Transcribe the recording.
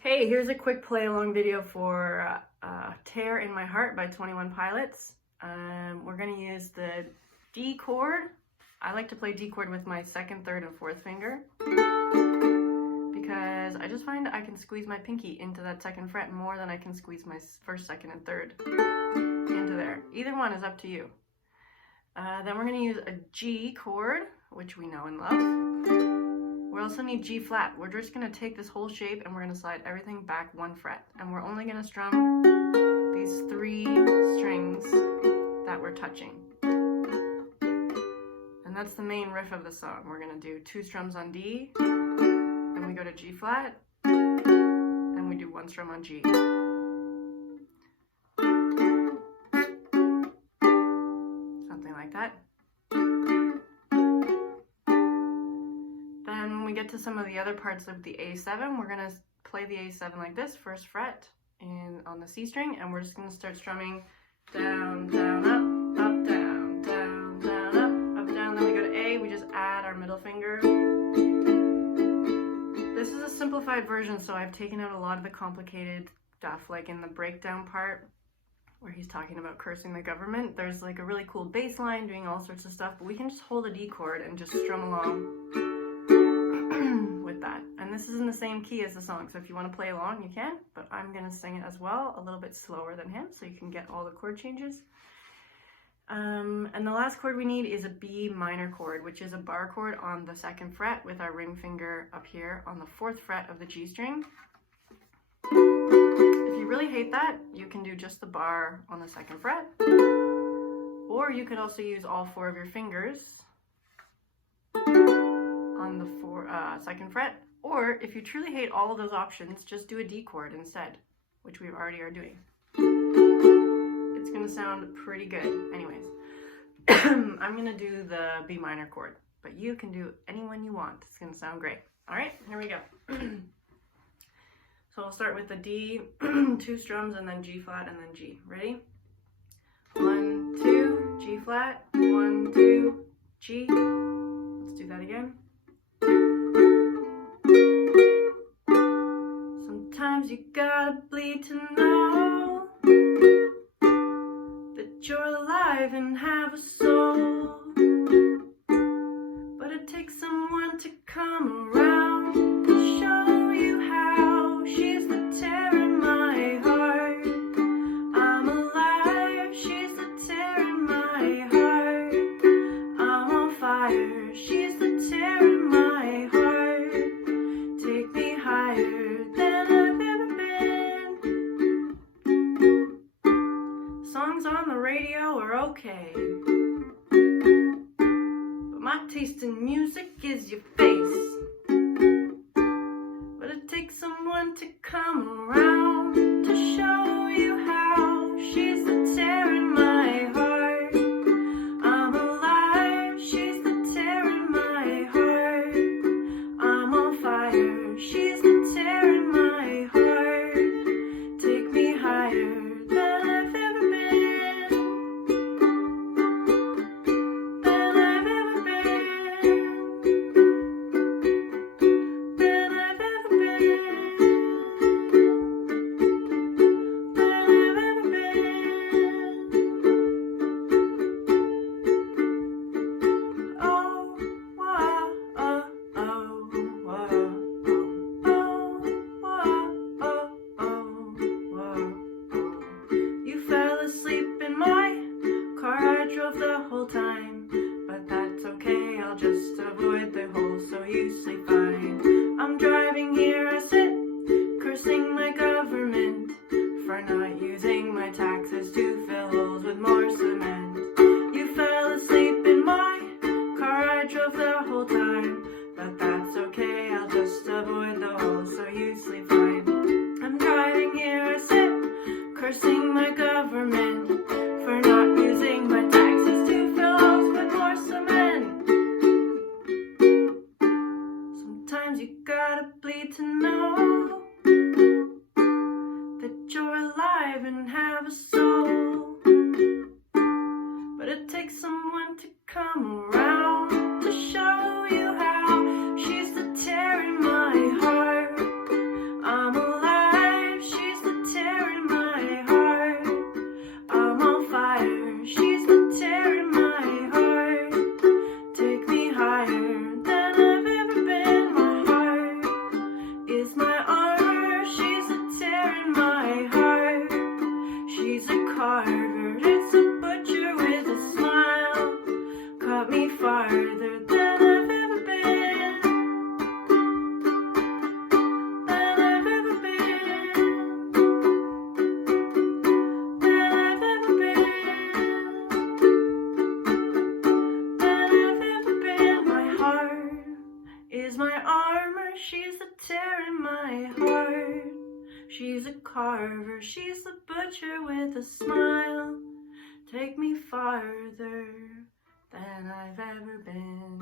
Hey, here's a quick play-along video for Tear in My Heart by 21 Pilots. We're going to use the D chord. I like to play D chord with my second, third, and fourth finger because I just find I can squeeze my pinky into that second fret more than I can squeeze my first, second, and third into there. Either one is up to you. Then we're going to use a G chord, which we know and love. We also need G flat. We're just going to take this whole shape and we're going to slide everything back one fret. And we're only going to strum these 3 strings that we're touching. And that's the main riff of the song. We're going to do 2 strums on D, and we go to G flat, and we do 1 strum on G. Something like that. When we get to some of the other parts of the A7, we're going to play the A7 like this, first fret on the C string, and we're just going to start strumming down, down, up, down, down, down, up, down. Then we go to A, we just add our middle finger. This is a simplified version, so I've taken out a lot of the complicated stuff, like in the breakdown part where he's talking about cursing the government. There's like a really cool bass line doing all sorts of stuff, but we can just hold a D chord and just strum along with that. And this is in the same key as the song, so if you want to play along you can, but I'm going to sing it as well a little bit slower than him so you can get all the chord changes. And the last chord we need is a B minor chord, which is a bar chord on the 2nd fret with our ring finger up here on the 4th fret of the G string. If you really hate that, you can do just the bar on the 2nd fret, or you could also use all 4 of your fingers on the 2nd fret, or if you truly hate all of those options, just do a D chord instead, which we already are doing. It's going to sound pretty good. Anyways, I'm going to do the B minor chord, but you can do any one you want. It's going to sound great. All right, here we go. So I'll start with the D, 2 strums, and then G flat, and then G. Ready? 1, 2, G flat, 1, 2, G. Let's do that again. Sometimes you gotta bleed to know that you're alive and have a soul, but it takes someone to come around to show you how. She's the tear in my heart. I'm alive. She's the tear in my heart. I'm on fire. She's the tear in my heart. Take me higher than I've ever been. Songs on the radio are okay, but my taste in music is your face. But it takes someone to come around to show you how. She's the tear in my heart. I'm alive. She's the tear in my heart. I'm on fire. She's the tear in my heart. Take me higher than I've ever been. Than I've ever been. Than I've ever been. tearing my heart. She's a carver, she's a butcher with a smile. Take me farther than I've ever been.